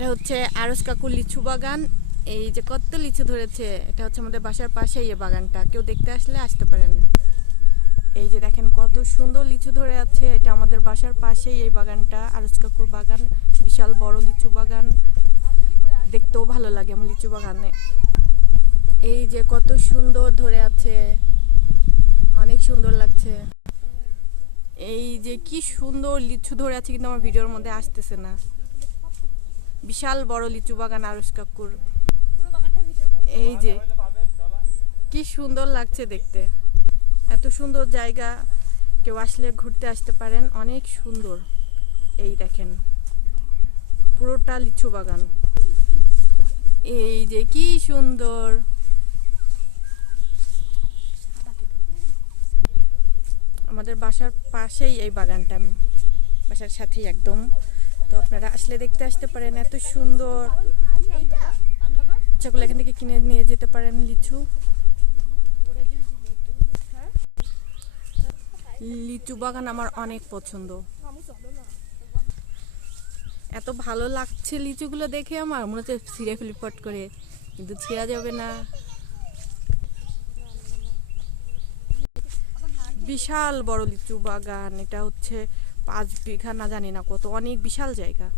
এটা হচ্ছে আরস কাকুর লিচু বাগান। এই যে কত লিচু ধরেছে, এটা হচ্ছে আমাদের বাসার পাশেই এই বাগানটা। কেউ দেখতে আসলে আসতে পারেন। এই যে দেখেন কত সুন্দর লিচু ধরে আছে। এটা আমাদের বাসার পাশেই এই বাগানটা, আরস কাকুর বাগান। বিশাল বড় লিচু বাগান, দেখতেও ভালো লাগে আমার লিচু বাগানে। এই যে কত সুন্দর ধরে আছে, অনেক সুন্দর লাগছে। এই যে কি সুন্দর লিচু ধরে আছে, কিন্তু আমার ভিডিওর মধ্যে আসতেছে না। বিশাল বড় লিচু বাগান আরস কাকুর। এই যে কি সুন্দর লাগছে দেখতে, এত সুন্দর জায়গা। কেউ আসলে ঘুরতে আসতে পারেন, অনেক সুন্দর। এই দেখেন পুরোটা লিচু বাগান। এই যে কি সুন্দর, আমাদের বাসার পাশেই এই বাগানটা, বাসার সাথেই একদম। তো আপনারা আসলে দেখতে আসতে পারেন, এত সুন্দর। ইচ্ছা করলে এখান থেকে কিনে নিয়ে যেতে পারেন লিচু। লিচু বাগান আমার অনেক পছন্দ, এত ভালো লাগছে লিচুগুলো দেখে। আমার মনে হচ্ছে ছিঁড়ে ফেলি পট করে, কিন্তু ছিঁড়া যাবে না। বিশাল বড় লিচু বাগান, এটা হচ্ছে 5 বিঘা না জানি না কত, অনেক বিশাল জায়গা।